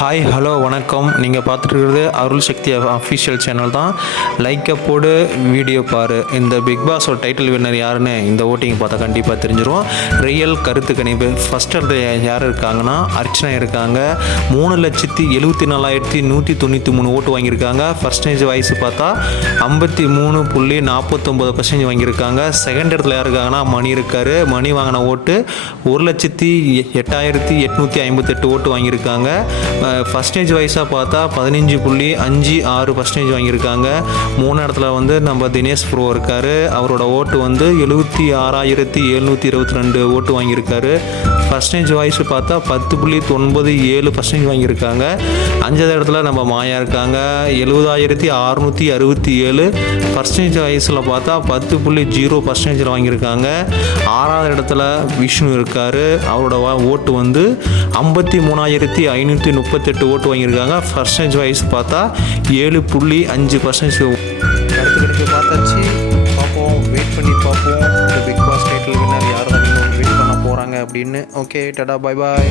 Hi hello வணக்கம். நீங்கள் பார்த்துட்டு இருக்கிறது அருள் சக்தி அஃபிஷியல் சேனல் தான். லைக்கை போடு, வீடியோ பாரு. இந்த பிக் பாஸோட டைட்டில் வின்னர் யாருன்னு இந்த ஓட்டிங் பார்த்தா கண்டிப்பாக தெரிஞ்சிடும். ரியல் கருத்து கணிப்பு. ஃபஸ்ட் இடத்துல யார் இருக்காங்கன்னா அர்ச்சனா இருக்காங்க. 3,74,193 ஓட்டு வாங்கியிருக்காங்க. பர்சன்டேஜ் வயசு பார்த்தா 53.49% வாங்கியிருக்காங்க. செகண்ட் இடத்துல யார் இருக்காங்கன்னா மணி இருக்கார். மணி வாங்கின ஓட்டு 1,08,858 ஓட்டு வாங்கியிருக்காங்க. பர்சன்டேஜ் வைஸாக பார்த்தா 15.56% வாங்கியிருக்காங்க. மூணு இடத்துல வந்து நம்ம தினேஷ் ப்ரோ இருக்கார். அவரோட ஓட்டு வந்து 76,722 ஓட்டு வாங்கியிருக்காரு. பர்சன்டேஜ் வைஸ் பார்த்தா 10.97% வாங்கியிருக்காங்க. அஞ்சாவது இடத்துல நம்ம மாயா இருக்காங்க. 70,667 பர்சன்டேஜ் வைஸில் பார்த்தா 10.0% வாங்கியிருக்காங்க. ஆறாவது இடத்துல விஷ்ணு இருக்கார். அவரோட ஓட்டு வந்து 53,538 ஓட்டு வாங்கியிருக்காங்க. பர்சன்டேஜ் வைஸ் பார்த்தா 7.5%. கருத்து பார்த்தாச்சு. பார்ப்போம், வெயிட் பண்ணி பார்ப்போம் இந்த பிக் பாஸ் டைட்டில் வின்னர் யார் தான் வெயிட் பண்ண போகிறாங்க அப்படின்னு. ஓகே, டாடா, பாய் பாய்.